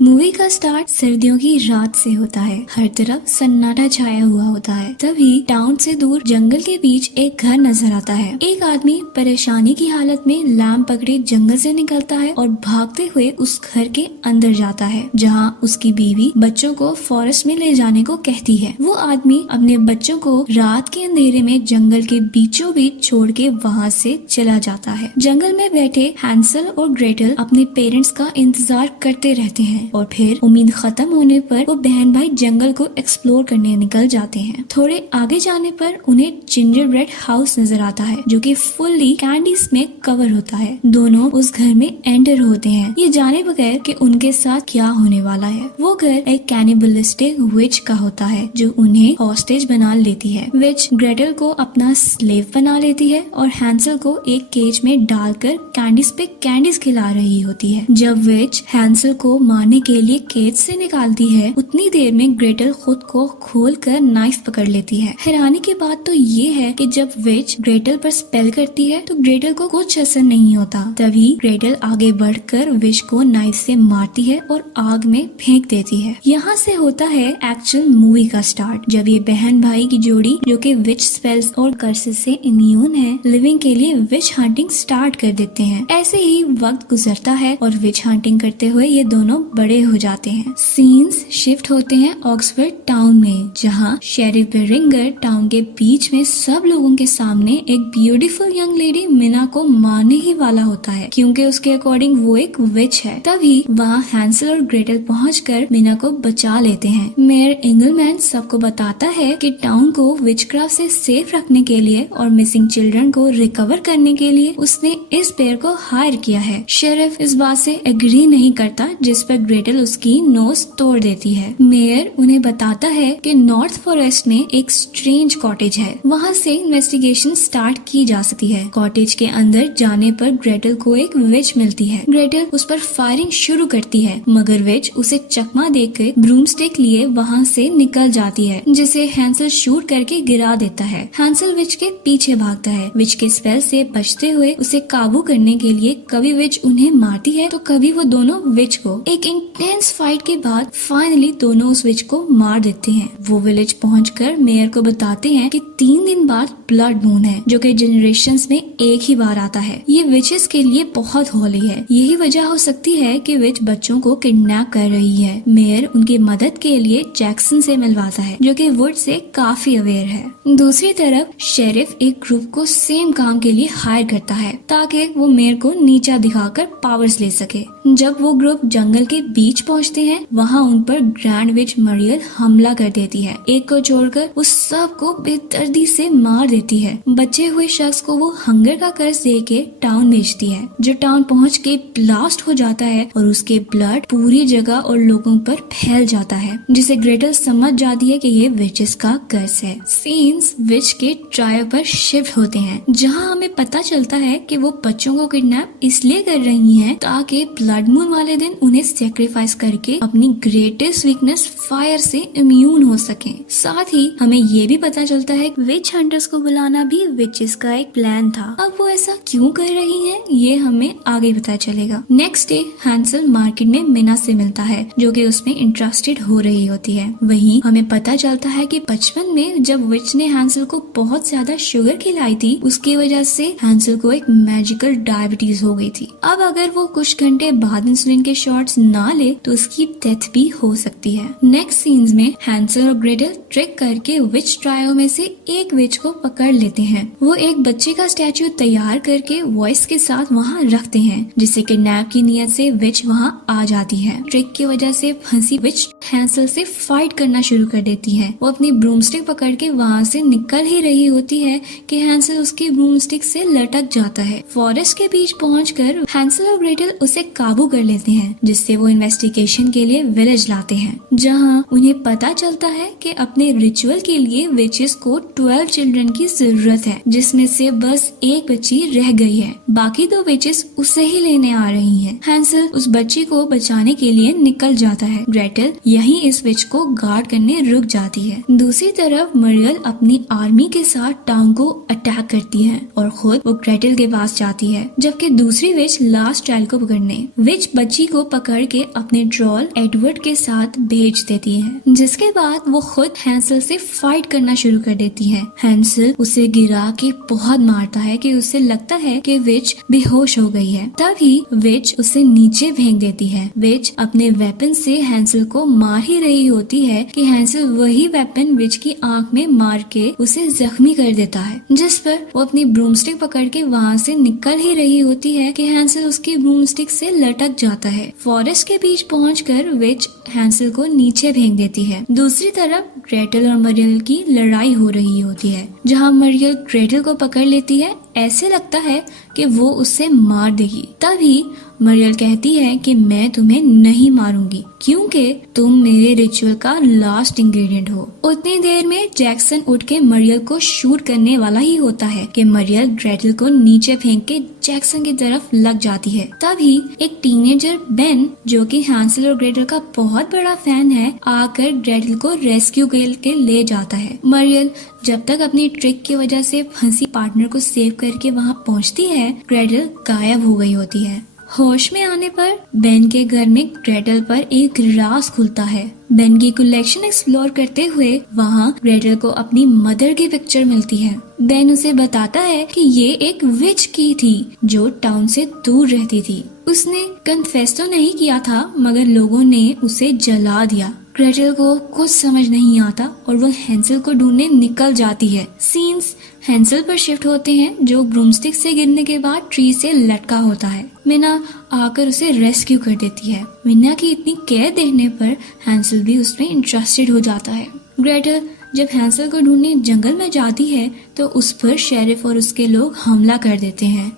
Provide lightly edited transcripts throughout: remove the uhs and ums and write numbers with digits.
Movie का start सर्दियों की रात से होता है। हर तरफ सन्नाटा छाया हुआ होता है। तभी टाउन से दूर जंगल के बीच एक घर नजर आता है। एक आदमी परेशानी की हालत में लैम्प पकड़े जंगल से निकलता है और भागते हुए उस घर के अंदर जाता है, जहां उसकी बीवी बच्चों को फॉरेस्ट में ले जाने को कहती है। वो आदमी अपने बच्चों को रात के अंधेरे में जंगल के बीचों बीच छोड़ के वहाँ से चला जाता है। जंगल में बैठे हैंसल और ग्रेटल अपने पेरेंट्स का इंतजार करते रहते हैं और फिर उम्मीद खत्म होने पर वो बहन भाई जंगल को एक्सप्लोर करने निकल जाते हैं। थोड़े आगे जाने पर उन्हें जिंजर ब्रेड हाउस नजर आता है, जो कि फुल्ली कैंडीज में कवर होता है। दोनों उस घर में एंटर होते हैं, ये जाने बगैर कि उनके साथ क्या होने वाला है। वो घर एक कैनिबलिस्टिक विच का होता है, जो उन्हें हॉस्टेज बना लेती है। विच ग्रेटल को अपना स्लेव बना लेती है और हैंसल को एक केज में डालकर कैंडीज पे कैंडीज खिला रही होती है। जब विच हैंसल को मारने के लिए केज से निकालती है, उतनी देर में ग्रेटल खुद को खोलकर नाइफ पकड़ लेती है। हैरानी की बात तो ये है कि जब विच ग्रेटल पर स्पेल करती है तो ग्रेटल को कुछ असर नहीं होता। तभी ग्रेटल आगे बढ़कर विच को नाइफ से मारती है और आग में फेंक देती है। यहाँ से होता है एक्चुअल मूवी का स्टार्ट, जब ये बहन भाई की जोड़ी, जो कि विच स्पेल्स और कर्सेस से इम्यून है, लिविंग के लिए विच हंटिंग स्टार्ट कर देते हैं। ऐसे ही वक्त गुजरता है और विच हंटिंग करते हुए ये दोनों बड़े हो जाते हैं। सीन्स शिफ्ट होते हैं ऑक्सफोर्ड टाउन में, जहाँ शेरिफ बेरिंगर टाउन के बीच में सब लोगों के सामने एक ब्यूटीफुल यंग लेडी मिना को मारने ही वाला होता है, क्योंकि उसके अकॉर्डिंग वो एक विच है। तभी वहाँ हैंसल और ग्रेटल पहुंचकर मिना को बचा लेते हैं। मेयर इंगलमैन सबको बताता है कि टाउन को विचक्राफ्ट से सेफ रखने के लिए और मिसिंग चिल्ड्रन को रिकवर करने के लिए उसने इस पेयर को हायर किया है। शेरिफ इस बात से एग्री नहीं करता, जिस पर ग्रेटल उसकी नोज तोड़ देती है। मेयर उन्हें बताता है कि नॉर्थ फॉरेस्ट में एक स्ट्रेंज कॉटेज है, वहाँ से इन्वेस्टिगेशन स्टार्ट की जा सकती है। कॉटेज के अंदर जाने पर ग्रेटल को एक विच मिलती है। ग्रेटल उस पर फायरिंग शुरू करती है, मगर विच उसे चकमा देकर ब्रूमस्टिक लिए वहाँ से निकल जाती है, जिसे हैंसल शूट करके गिरा देता है। हैंसल विच के पीछे भागता है। विच के स्पेल से बचते हुए उसे काबू करने के लिए कभी विच उन्हें मारती है तो कभी वो दोनों विच को। एक इंटेंस फाइट के बाद फाइनली दोनों उस विच को मार देते हैं। वो विलेज पहुंचकर मेयर को बताते हैं कि 3 दिन बाद ब्लड मून है, जो कि जनरेशंस में एक ही बार आता है। ये विचेस के लिए बहुत होली है। यही वजह हो सकती है कि विच बच्चों को किडनैप कर रही है। मेयर उनकी मदद के लिए जैक्सन से मिलवाता है, जो कि वुड से काफी अवेयर है। दूसरी तरफ शेरिफ एक ग्रुप को सेम काम के लिए हायर करता है, ताकि वो मेयर को नीचा दिखाकर पावर्स ले सके। जब वो ग्रुप जंगल के बीच पहुंचते हैं, वहाँ उन पर ग्रैंड विच मरियल हमला कर देती है। एक को छोड़कर उस सब को बेदर्दी से मार देती है। बचे हुए शख्स को वो हंगर का कर्ज देके टाउन भेजती है, जो टाउन पहुंच के ब्लास्ट हो जाता है और उसके ब्लड पूरी जगह और लोगों पर फैल जाता है, जिसे ग्रेटल समझ जाती है कि ये विचेस का कर्ज है। सीन्स विच के ट्रायल पर शिफ्ट होते हैं, जहाँ हमें पता चलता है कि वो बच्चों को किडनैप इसलिए कर रही हैं ताकि ब्लड मून वाले दिन उन्हें सेक्रीफाइस करके अपनी ग्रेटेस्ट वीकनेस फायर से इम्यून हो सकें। साथ ही हमें ये भी पता चलता है कि विच हंटर्स को बुलाना भी विचेस का एक प्लान था। अब वो ऐसा क्यों कर रही हैं, ये हमें आगे पता चलेगा। नेक्स्ट डे हैंसल मार्केट में मिना से मिलता है, जो कि उसमें इंटरेस्टेड हो रही होती है। वहीं हमें पता चलता है कि बचपन में जब विच ने हैंसल को बहुत ज्यादा शुगर खिलाई थी, उसकी वजह से हैंसल को एक मैजिकल डायबिटीज हो गई थी। अब अगर वो कुछ घंटे बाद इंसुलिन के शॉट्स ना ले तो उसकी डेथ भी हो सकती है। नेक्स्ट सीन्स में हैंसल और ग्रेटल ट्रिक करके विच ट्रायो में से एक विच को पकड़ लेते हैं। वो एक बच्चे का स्टैचू तैयार करके वॉइस के साथ वहाँ रखते हैं, जिससे किडनैप की नियत से विच वहाँ आ जाती है। ट्रिक की वजह से फंसी विच हैंसल से फाइट करना शुरू कर देती है। वो अपनी ब्रूमस्टिक पकड़ के वहाँ से निकल ही रही होती है कि हैंसल उसकी ब्रूमस्टिक से लटक जाता है। फॉरेस्ट के बीच पहुंचकर हैंसल और ग्रेटल उसे काबू कर लेते हैं, जिससे वो इन्वेस्टिगेशन के लिए विलेज लाते हैं, जहां उन्हें पता चलता है कि अपने रिचुअल के लिए विचेस को 12 चिल्ड्रन की की जरूरत है, जिसमें से बस एक बच्ची रह गई है। बाकी 2 विचेस उसे ही लेने आ रही हैं। हैंसल उस बच्ची को बचाने के लिए निकल जाता है। ग्रेटल यहीं इस विच को गार्ड करने रुक जाती है। दूसरी तरफ मरियल अपनी आर्मी के साथ टाउन को अटैक करती है और खुद वो ग्रेटल के पास जाती है, जबकि दूसरी विच लास्ट चाइल्ड को पकड़ने विच बच्ची को पकड़ के अपने ट्रोल एडवर्ड के साथ भेज देती है, जिसके बाद वो खुद हैंसल से फाइट करना शुरू कर देती है। हैंसल उसे गिरा के बहुत मारता है कि उसे लगता है कि विच बेहोश हो गई है। तभी विच उसे नीचे फेंक देती है। विच अपने वेपन से हैंसल को मार ही रही होती है कि हैंसल वही वेपन विच की आंख में मार के उसे जख्मी कर देता है, जिस पर वो अपनी ब्रूमस्टिक पकड़ के वहाँ से निकल ही रही होती है कि हैंसल उसकी ब्रूमस्टिक से लटक जाता है। फॉरेस्ट के बीच पहुंचकर विच हैंसल को नीचे फेंक देती है। दूसरी तरफ ग्रेटल और मरियल की लड़ाई हो रही होती है, जहाँ मरियल ग्रेटल को पकड़ लेती है। ऐसे लगता है कि वो उसे मार देगी। तभी मरियल कहती है कि मैं तुम्हें नहीं मारूंगी क्योंकि तुम मेरे रिचुअल का लास्ट इंग्रेडिएंट हो। उतनी देर में जैक्सन उठ के मरियल को शूट करने वाला ही होता है कि मरियल ग्रेटल को नीचे फेंक के जैक्सन की तरफ लग जाती है। तभी एक टीनेजर बेन, जो कि हैंसल और ग्रेटल का बहुत बड़ा फैन है, आकर ग्रेटल को रेस्क्यू करके ले जाता है। मरियल जब तक अपनी ट्रिक की वजह से फंसी पार्टनर को सेव करके वहाँ पहुँचती है, ग्रेटल गायब हो गई होती है। होश में आने पर बेन के घर में ग्रेटल पर एक राज खुलता है। बेन की कलेक्शन एक्सप्लोर करते हुए वहाँ ग्रेटल को अपनी मदर की पिक्चर मिलती है। बेन उसे बताता है कि ये एक विच की थी जो टाउन से दूर रहती थी। उसने कन्फेस तो नहीं किया था, मगर लोगों ने उसे जला दिया। ग्रेटल को कुछ समझ नहीं आता और वो हैंसल को ढूंढने निकल जाती है। सीन्स हैंसल पर शिफ्ट होते हैं, जो ब्रूमस्टिक से गिरने के बाद ट्री से लटका होता है। मिना आकर उसे रेस्क्यू कर देती है। मिना की इतनी केयर देखने पर हैंसल भी उसमें इंटरेस्टेड हो जाता है। ग्रेटल जब हैंसल को ढूंढने जंगल में जाती है तो उस पर शेरिफ और उसके लोग हमला कर देते हैं।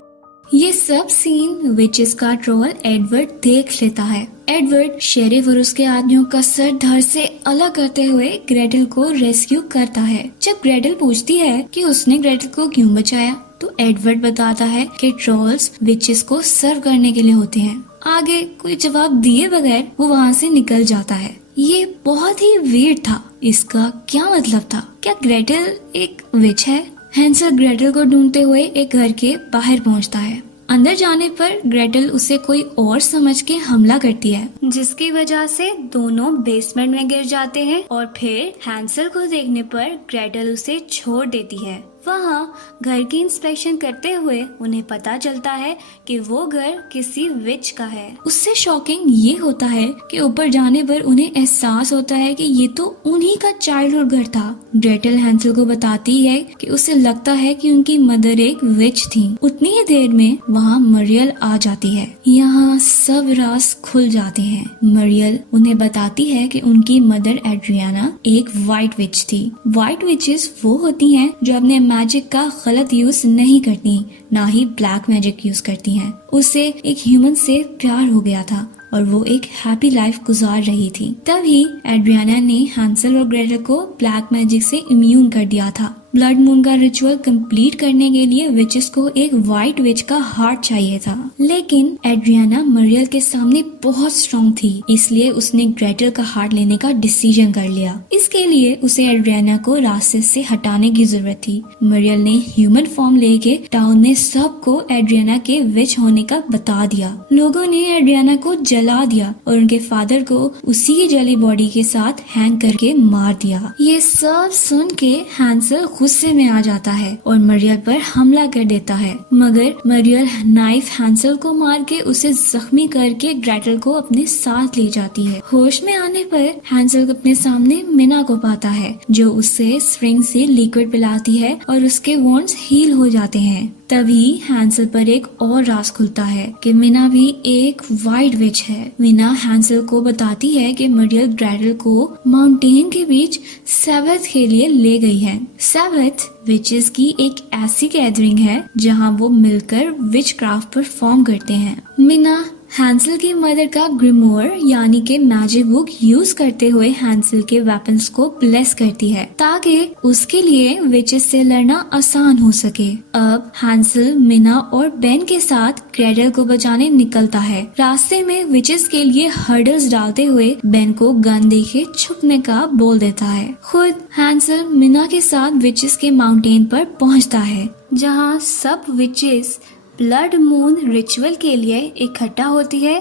ये सब सीन विचेस का ट्रोल एडवर्ड देख लेता है। एडवर्ड शेरिफ और उसके आदमियों का सर धड़ से अलग करते हुए ग्रेटल को रेस्क्यू करता है। जब ग्रेटल पूछती है कि उसने ग्रेटल को क्यों बचाया, तो एडवर्ड बताता है कि ट्रोल्स विचेस को सर्व करने के लिए होते हैं। आगे कोई जवाब दिए बगैर वो वहाँ से निकल जाता है। ये बहुत ही वियर्ड था। इसका क्या मतलब था? क्या ग्रेटल एक विच है? हैंसल ग्रेटल को ढूंढते हुए एक घर के बाहर पहुंचता है। अंदर जाने पर ग्रेटल उसे कोई और समझ के हमला करती है, जिसकी वजह से दोनों बेसमेंट में गिर जाते हैं और फिर हैंसल को देखने पर ग्रेटल उसे छोड़ देती है। वहाँ घर की इंस्पेक्शन करते हुए उन्हें पता चलता है कि वो घर किसी विच का है। उससे शॉकिंग ये होता है कि ऊपर जाने पर उन्हें एहसास होता है कि ये तो उन्हीं का चाइल्डहुड घर था। ग्रेटल हैंसल को बताती है कि उसे लगता है कि उनकी मदर एक विच थी। उतनी ही देर में वहाँ मरियल आ जाती है। यहाँ सब राज खुल जाते हैं। मरियल उन्हें बताती है कि उनकी मदर एड्रियाना एक व्हाइट विच थी। व्हाइट विचेस वो होती हैं जो अपने मैजिक का गलत यूज नहीं करती, ना ही ब्लैक मैजिक यूज करती हैं। उसे एक ह्यूमन से प्यार हो गया था और वो एक हैप्पी लाइफ गुजार रही थी। तभी एड्रियाना ने हैंसल और ग्रेटल को ब्लैक मैजिक से इम्यून कर दिया था। ब्लड मून का रिचुअल कंप्लीट करने के लिए विचेस को एक व्हाइट विच का हार्ट चाहिए था, लेकिन एड्रियाना मरियल के सामने बहुत स्ट्रॉन्ग थी, इसलिए उसने ग्रेटल का हार्ट लेने का डिसीजन कर लिया। इसके लिए उसे एड्रियाना को रास्ते से हटाने की जरूरत थी। मरियल ने ह्यूमन फॉर्म लेके टाउन में सबको एड्रियाना के विच होने का बता दिया। लोगों ने एड्रियाना को जला दिया और उनके फादर को उसी की जली बॉडी के साथ हैंग करके मार दिया। ये सब सुन के हैंसल गुस्से में आ जाता है और मरियल पर हमला कर देता है, मगर मरियल नाइफ हैंसल को मार के उसे जख्मी करके ग्रेटल को अपने साथ ले जाती है। होश में आने पर हैंसल अपने सामने मिना को पाता है, जो उसे स्प्रिंग से लिक्विड पिलाती है और उसके वॉन्ड्स हील हो जाते हैं। तभी हैंसल पर एक और राज खुलता है कि मिना भी एक व्हाइट विच है। मिना हैंसल को बताती है कि मरियल ग्रेटल को माउंटेन के बीच सैबथ के लिए ले गई है। सैबथ विचेस की एक ऐसी गैदरिंग है जहां वो मिलकर विच क्राफ्ट परफॉर्म करते हैं। मिना हैंसल की मदर का ग्रिमोर यानी कि मैजिक बुक यूज करते हुए हैंसल के वेपन्स को ब्लेस करती है ताकि उसके लिए विचेस से लड़ना आसान हो सके। अब हैंसल मिना और बेन के साथ ग्रेटल को बचाने निकलता है। रास्ते में विचेस के लिए हर्डल्स डालते हुए बेन को गन देके छुपने का बोल देता है। खुद हैंसल मिना के साथ विचेस के माउंटेन पर पहुंचता है जहां सब विचेस ब्लड मून रिचुअल के लिए इकट्ठा होती है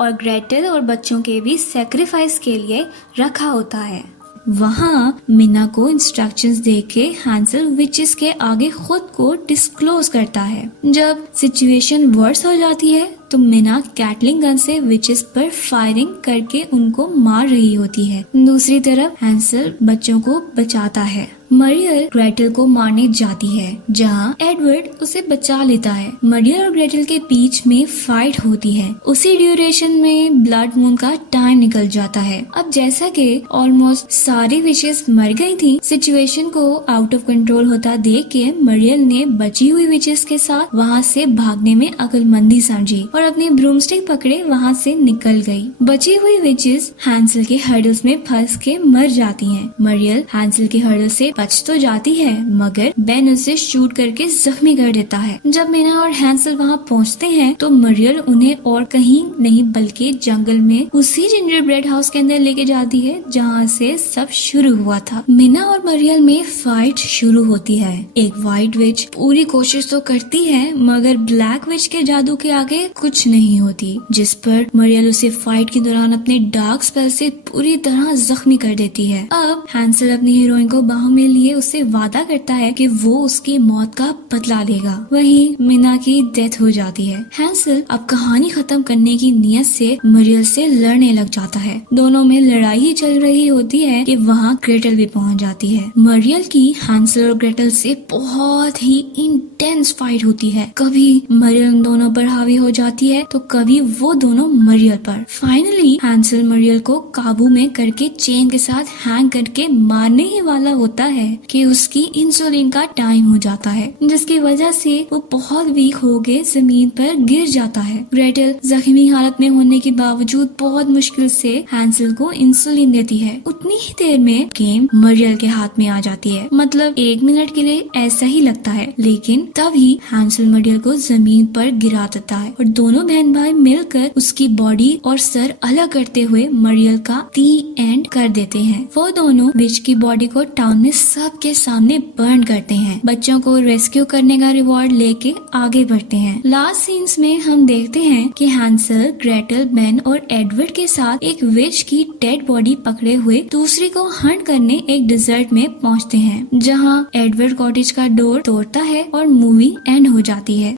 और ग्रेटल और बच्चों के भी सेक्रीफाइस के लिए रखा होता है। वहाँ मिना को इंस्ट्रक्शंस देके हैंसल विचेस के आगे खुद को डिस्क्लोज करता है। जब सिचुएशन वर्स हो जाती है तो मिना कैटलिंग गन से विचेस पर फायरिंग करके उनको मार रही होती है। दूसरी तरफ हैंसल बच्चों को बचाता है। मरियल ग्रेटल को मारने जाती है जहां एडवर्ड उसे बचा लेता है। मरियल और ग्रेटल के बीच में फाइट होती है। उसी ड्यूरेशन में ब्लड मून का टाइम निकल जाता है। अब जैसा कि ऑलमोस्ट सारी विचेस मर गई थी, सिचुएशन को आउट ऑफ कंट्रोल होता देख के मरियल ने बची हुई विचेस के साथ वहां से भागने में अक्लमंदी समझी और अपनी ब्रूमस्टिक पकड़े वहां से निकल गई। बची हुई विचेस हैंसल के हर्डल्स में फंस के मर जाती हैं। मरियल हैंसल के हर्डल से बच तो जाती है मगर बेन उसे शूट करके जख्मी कर देता है। जब मिना और हैंसल वहां पहुंचते हैं तो मरियल उन्हें और कहीं नहीं बल्कि जंगल में उसी जिंजर ब्रेड हाउस के अंदर लेके जाती है जहां से सब शुरू हुआ था। मिना और मरियल में फाइट शुरू होती है। एक व्हाइट विच पूरी कोशिश तो करती है मगर ब्लैक विच के जादू के आगे कुछ नहीं होती, जिस पर मरियल उसे फाइट के दौरान अपने डार्क स्पेल से पूरी तरह जख्मी कर देती है। अब हैंसल अपनी हीरोइन को बाहों में लिए उससे वादा करता है कि वो उसकी मौत का बदला लेगा। वहीं मिना की डेथ हो जाती है। हैंसल अब कहानी खत्म करने की नीयत से मरियल से लड़ने लग जाता है। दोनों में लड़ाई ही चल रही होती है कि वहाँ ग्रेटल भी पहुँच जाती है। मरियल की हैंसल और ग्रेटल से बहुत ही इंटेंस फाइट होती है। कभी मरियल उन दोनों पर हावी हो जाती है तो कभी वो दोनों मरियल पर। फाइनली हैंसल मरियल को काबू में करके चेन के साथ हैंग करके मारने ही वाला होता है कि उसकी इंसुलिन का टाइम हो जाता है, जिसकी वजह से वो बहुत वीक हो गए जमीन पर गिर जाता है। ग्रेटल जख्मी हालत में होने के बावजूद बहुत मुश्किल से हैंसल को इंसुलिन देती है। उतनी ही देर में गेम मरियल के हाथ में आ जाती है। मतलब 1 मिनट के लिए ऐसा ही लगता है, लेकिन तभी हैंसल मरियल को जमीन पर गिरा देता है और दोनों बहन भाई मिलकर उसकी बॉडी और सर अलग करते हुए मरियल का दी एंड कर देते हैं। वो दोनों विच की बॉडी को टाउन में सबके सामने बर्न करते हैं। बच्चों को रेस्क्यू करने का रिवॉर्ड लेके आगे बढ़ते हैं। लास्ट सीन्स में हम देखते हैं कि हैंसल, ग्रेटल, बेन और एडवर्ड के साथ एक विच की डेड बॉडी पकड़े हुए दूसरी को हंट करने एक डिजर्ट में पहुंचते हैं, जहां एडवर्ड कॉटेज का डोर तोड़ता है और मूवी एंड हो जाती है।